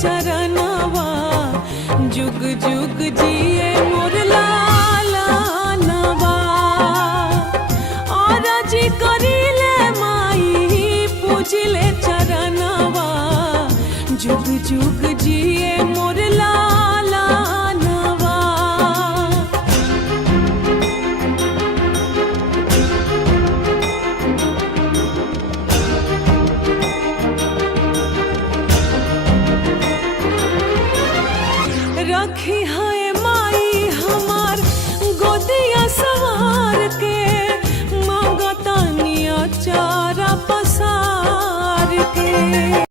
चरणवा जुग जुग जिए मोर लालनवा। आरजी करिले माई पूजिले चरणवा जुग जुग जिए